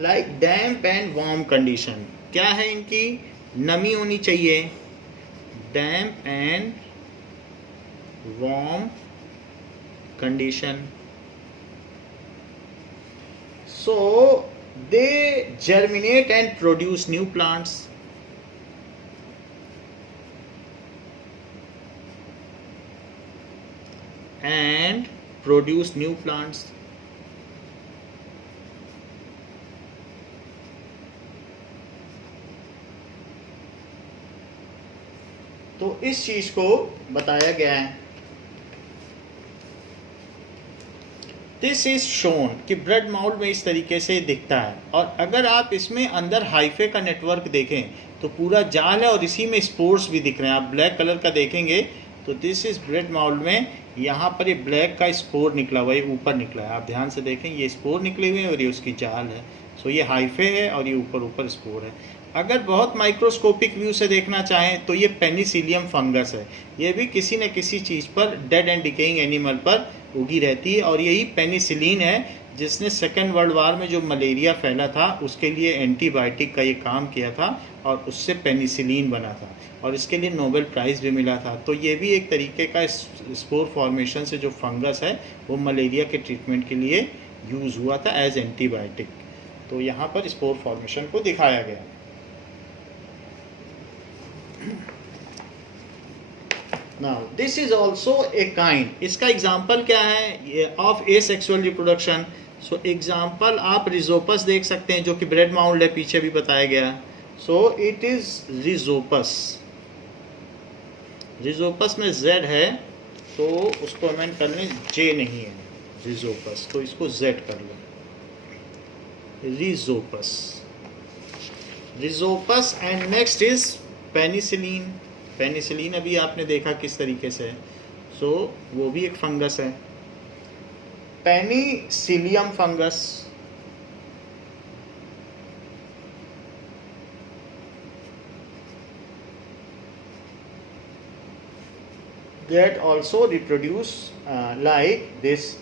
like damp and warm condition. क्या है इनकी? नमी होनी चाहिए, damp and warm condition. So they germinate and produce new plants. And produce new plants. तो इस चीज को बताया गया है. दिस इज शोन कि ब्रेड माउल्ड में इस तरीके से दिखता है. और अगर आप इसमें अंदर हाइफे का नेटवर्क देखें तो पूरा जाल है और इसी में स्पोर्स भी दिख रहे हैं. आप ब्लैक कलर का देखेंगे तो दिस इज ब्रेड माउल्ड में यहाँ पर ये ब्लैक का स्पोर निकला हुआ है, ऊपर निकला है. आप ध्यान से देखें, ये स्पोर निकले हुए हैं और ये उसकी जाल है. सो ये हाइफे है और ये ऊपर ऊपर स्पोर है. अगर बहुत माइक्रोस्कोपिक व्यू से देखना चाहें तो ये पेनिसिलियम फंगस है. ये भी किसी न किसी चीज़ पर, डेड एंड डिकेइंग एनिमल पर उगी रहती है. और यही पेनिसिलिन है जिसने सेकेंड वर्ल्ड वार में जो मलेरिया फैला था उसके लिए एंटीबायोटिक का ये काम किया था और उससे पेनिसिलिन बना था और इसके लिए नोबेल प्राइज़ भी मिला था. तो ये भी एक तरीके का स्पोर फॉर्मेशन से जो फंगस है वो मलेरिया के ट्रीटमेंट के लिए यूज़ हुआ था एज एंटीबायोटिक. तो यहाँ पर स्पोर फॉर्मेशन को दिखाया गया. Now this is also a kind. इसका एग्जाम्पल क्या है of asexual reproduction? So example आप रिजोपस देख सकते हैं जो कि ब्रेड माउल्ड है, पीछे भी बताया गया. So it is Rhizopus. Rhizopus में Z है तो उसको अमेंड कर लें, J नहीं है रिजोपस, तो इसको Z कर लें. Rhizopus, Rhizopus. And next is penicillin. Penicillin अभी आपने देखा किस तरीके से है. सो वो भी एक फंगस है, Penicillium fungus. that also reproduce like this.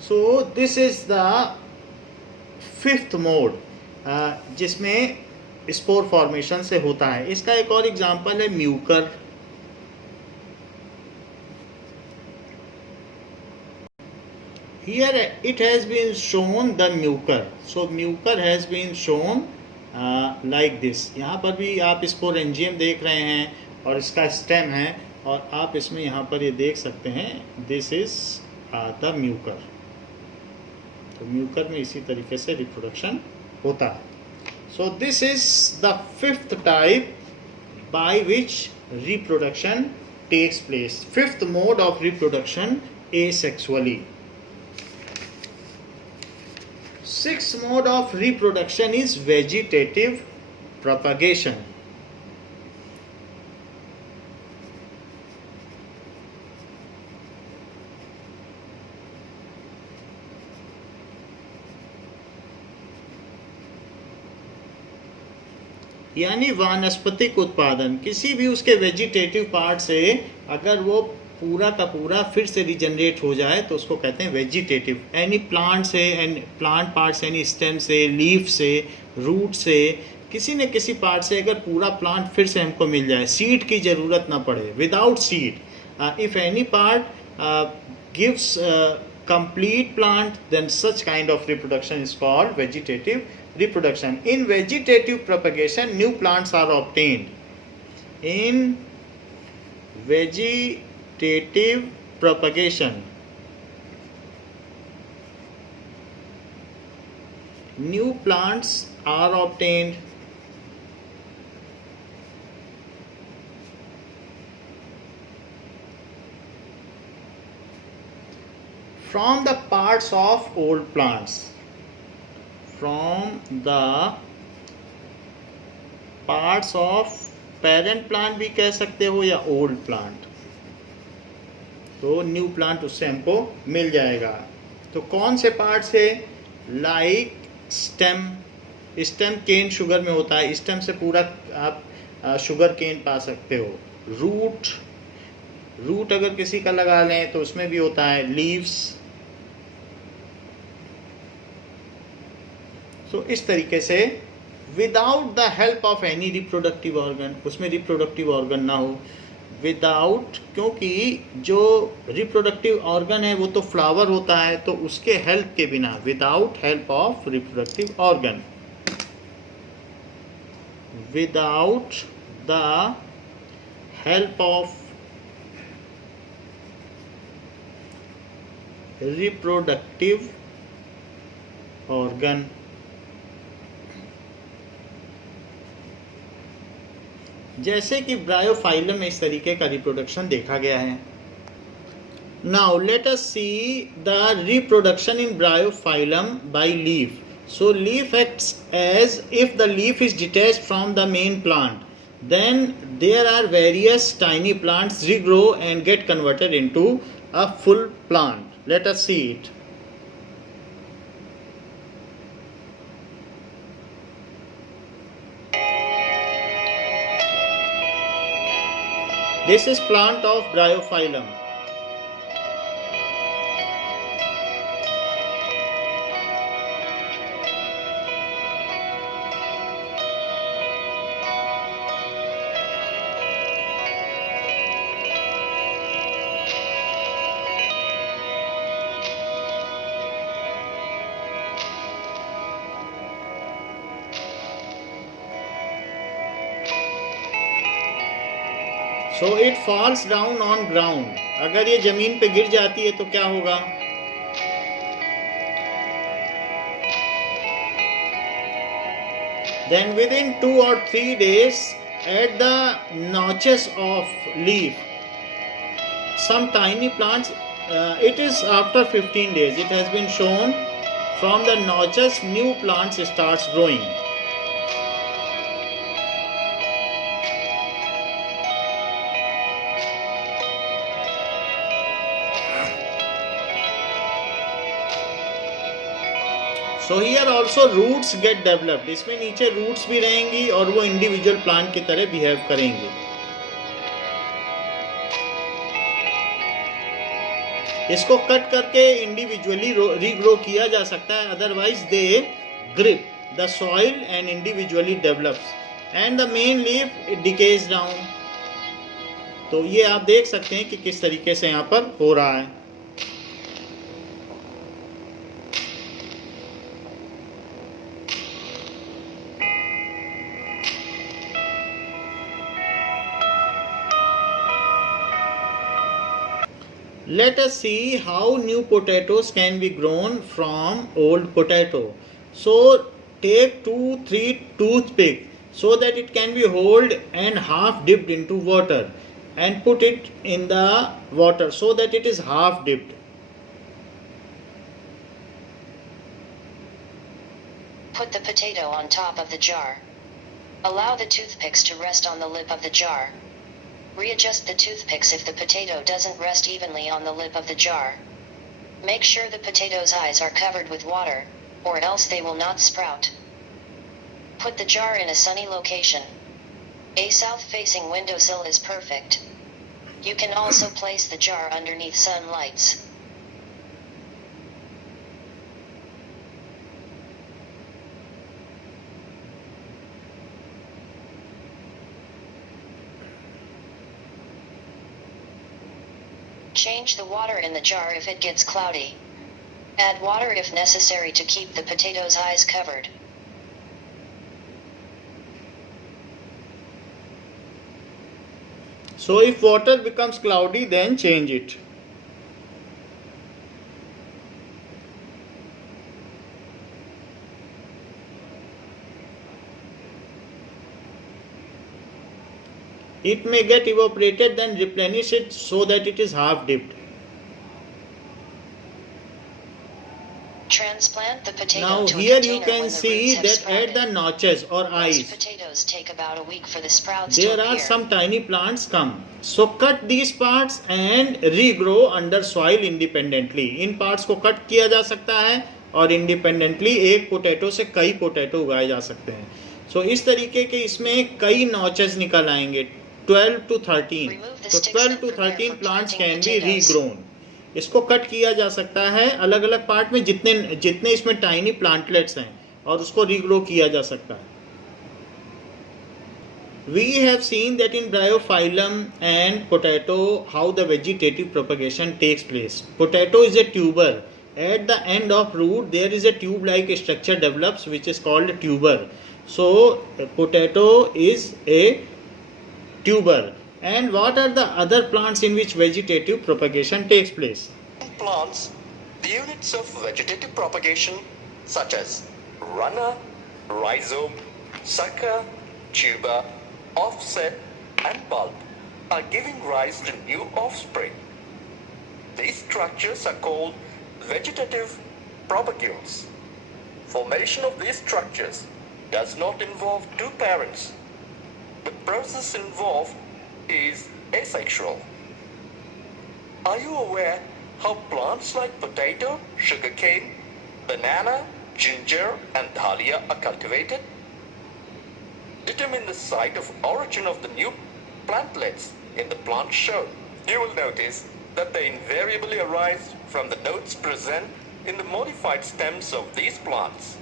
So this is the fifth mode जिसमें स्पोर फॉर्मेशन से होता है. इसका एक और एग्जांपल है Mucor. Here it has been shown the mucor. So mucor has been shown like this. यहाँ पर भी आप स्पोरेंजियम देख रहे हैं और इसका स्टेम है और आप इसमें यहाँ पर ये देख सकते हैं दिस इज द म्यूकर. तो म्यूकर में इसी तरीके से रिप्रोडक्शन होता है. So this is the fifth type by which reproduction takes place. Fifth mode of reproduction asexually. Sixth mode of reproduction is vegetative propagation. यानी वानस्पतिक उत्पादन. किसी भी उसके वेजिटेटिव पार्ट से अगर वो पूरा का पूरा फिर से रिजनरेट हो जाए तो उसको कहते हैं वेजिटेटिव. एनी प्लांट से, एंड प्लांट पार्ट से, एनी स्टेम से, लीफ से, रूट से, किसी न किसी पार्ट से अगर पूरा प्लांट फिर से हमको मिल जाए, सीड की ज़रूरत ना पड़े, without seed, if any part gives complete plant, then such kind of reproduction is called vegetative reproduction. In vegetative propagation, new plants are obtained. In vegetative propagation, new plants are obtained. From the parts of old plants. From the parts of parent plant भी कह सकते हो या old plant. तो new plant उससे हमको मिल जाएगा. तो कौन से पार्ट से? Like stem. Stem cane sugar में होता है, स्टेम से पूरा आप शुगर केन पा सकते हो. रूट, रूट अगर किसी का लगा लें तो उसमें भी होता है. लीव्स. तो इस तरीके से without the help of any reproductive organ, उसमें रिप्रोडक्टिव ऑर्गन ना हो, विदाउट, क्योंकि जो रिप्रोडक्टिव ऑर्गन है वो तो फ्लावर होता है, तो उसके हेल्प के बिना, without help of reproductive organ, without the help of reproductive organ, जैसे कि ब्रायोफाइलम में इस तरीके का रिप्रोडक्शन देखा गया है. Now let us see the reproduction in bryophyllum by leaf. So leaf acts as if the leaf is detached from the main plant, then there are various tiny plants regrow and get converted into a full plant. Let us see it. This is plant of Bryophyllum. So it falls down on ground. अगर ये जमीन पे गिर जाती है तो क्या होगा? Then within 2 or 3 days, at the notches of leaf, some tiny plants, it is after 15 days, it has been shown, from the notches new plants starts growing. So here also roots get developed. इसमें नीचे roots भी रहेंगी और वो individual plant की तरह behave करेंगे. इसको कट करके इंडिविजुअली रीग्रो किया जा सकता है, otherwise they grip the soil and individually develops and the main leaf it decays down. तो ये आप देख सकते हैं कि किस तरीके से यहाँ पर हो रहा है। Let us see how new potatoes can be grown from old potato. So take 2-3 toothpick so that it can be held and half dipped into water and put it in the water so that it is half dipped. Put the potato on top of the jar. Allow the toothpicks to rest on the lip of the jar. Readjust the toothpicks if the potato doesn't rest evenly on the lip of the jar. Make sure the potato's eyes are covered with water, or else they will not sprout. Put the jar in a sunny location. A south-facing windowsill is perfect. You can also place the jar underneath sunlights. Change the water in the jar if it gets cloudy. Add water if necessary to keep the potatoes' eyes covered. So if water becomes cloudy, then change it. It may get evaporated, then replenish it so that it is half dipped. Transplant the potato Now to a here you container can when the see roots have that sprouted. at the notches or Most eyes, potatoes take about a week for the sprouts to there are appear. some tiny plants come. So cut these parts and regrow under soil independently. In parts को cut किया जा सकता है और independently एक potato से कई potato उगाए जा सकते हैं. So इस तरीके के इसमें कई notches निकल आएंगे, 12 to 13. So 12 to 13 plants can be regrown. इसको कट किया जा सकता है अलग अलग पार्ट में जितने इसमें टाइनी प्लांटलेट्स हैं और उसको रीग्रो किया जा सकता है. We have seen that in bryophyllum and potato how the vegetative propagation takes place. Potato is a tuber. At the end of root there is a tube-like structure develops which is called a tuber. So potato is a tuber. And what are the other plants in which vegetative propagation takes place? In plants, the units of vegetative propagation such as runner, rhizome, sucker, tuber, offset and bulb are giving rise to new offspring. These structures are called vegetative propagules. Formation of these structures does not involve two parents. The process involved is asexual. Are you aware how plants like potato, sugarcane, banana, ginger and dahlia are cultivated? Determine the site of origin of the new plantlets in the plant shown. You will notice that they invariably arise from the nodes present in the modified stems of these plants.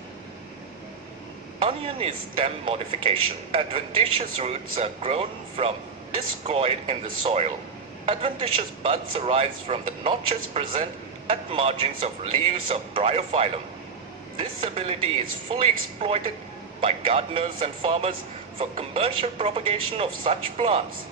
Onion is stem modification. Adventitious roots are grown from discoid in the soil. Adventitious buds arise from the notches present at margins of leaves of bryophyllum. This ability is fully exploited by gardeners and farmers for commercial propagation of such plants.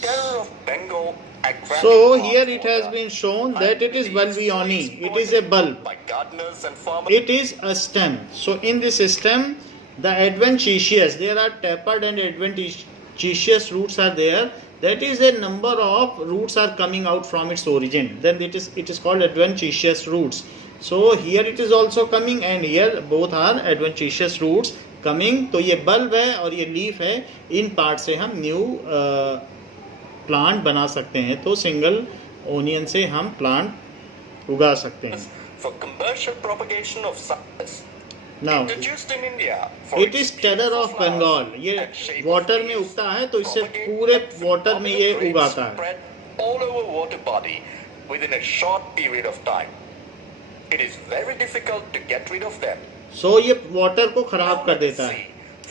Terror of Bengal aquatic So plant here it has water been shown that it is bulbione. It is a bulb. by gardeners and farmers. It is a stem. So in this stem, the adventitious, there are tapered and adventitious roots are there. That is a number of roots are coming out from its origin. Then it is called adventitious roots. So here it is also coming and here both are adventitious roots coming. तो ये bulb है और ये leaf है. इन part से हम new plant बना सकते हैं. तो single onion से हम plant उगा सकते हैं. For commercial propagation of suckers. Now, Introduced in India for it its is terror of beautiful Bengal. flowers ये and shape water of में leaves उगता है तो इससे propagate पूरे and water में ये phenomenal उगाता है. spread all over water body within a short period of time. It is very difficult to get rid of them. सो ये वाटर को खराब कर Now let's देता है. see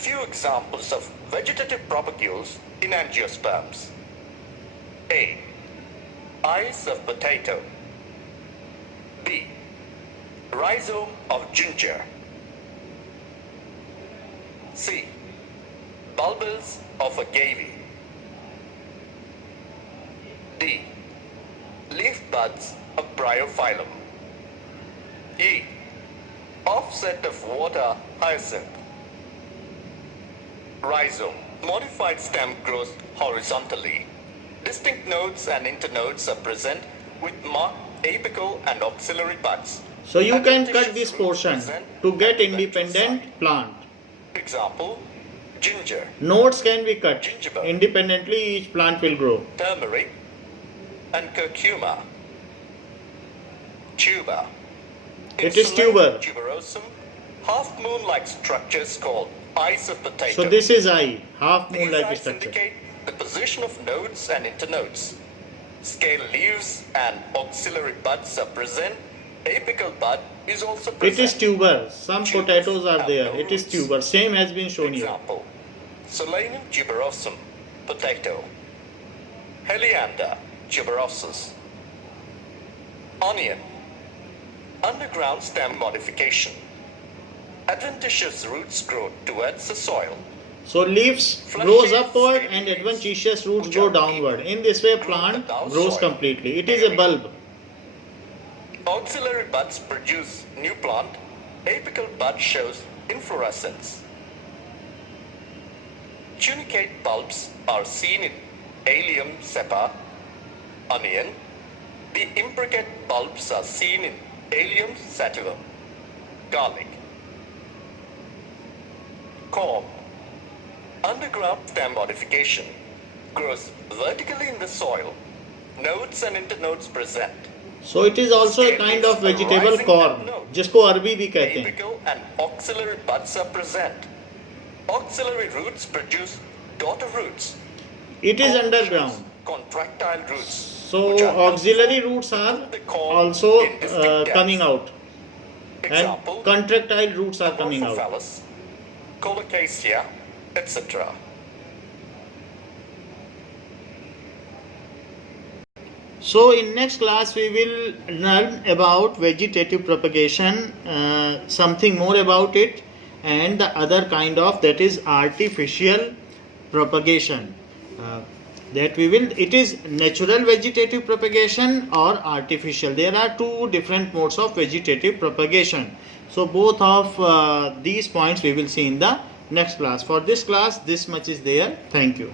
few examples of vegetative propagules in angiosperms. A. Eyes of potato. B. Rhizome of ginger. C. Bulbils of agave. D. Leaf buds of bryophyllum. E. Offset of water hyacinth. Rhizome. Modified stem grows horizontally. Distinct nodes and internodes are present with marked apical and axillary buds. So you can cut Adventitious this roots portion present to at get the ventral independent side. plant. Example, ginger, Nodes can be cut Gingiber. independently. Each plant will grow. turmeric, and curcuma. Tuber. It is tuber. Tuberosum, half moon-like structures called eyes of potato. So this is eye, half These moon-like eyes structure. indicate the position of nodes and internodes. Scale leaves and auxiliary buds are present. Apical bud is also present. It is tuber. Some Tubers potatoes are have there. no It is roots. tuber. Same has been shown here. Example, Solanum tuberosum, potato. Heliander tuberosus. Onion. Underground stem modification. Adventitious roots grow towards the soil. So leaves grows upward and adventitious roots go downward. In this way plant grows completely. It is a bulb. Auxiliary buds produce new plant. Apical bud shows inflorescence. Tunicate bulbs are seen in Allium cepa, onion. The imbricate bulbs are seen in Allium sativum, garlic. Corn. Underground stem modification grows vertically in the soil. Nodes and internodes present. So it is also a kind of vegetable corn, जिसको अरबी भी कहते हैं. Apical and auxiliary buds are present. Auxiliary roots produce daughter roots. It is underground. Contractile roots. So which are auxiliary roots are also coming out, and Example, contractile roots are coming out. Amorphophallus, Colocasia, etc. So in next class we will learn about vegetative propagation, something more about it, and the other kind of, that is artificial propagation. It is natural vegetative propagation or artificial. There are two different modes of vegetative propagation. So both of these points we will see in the next class. For this class, this much is there. Thank you.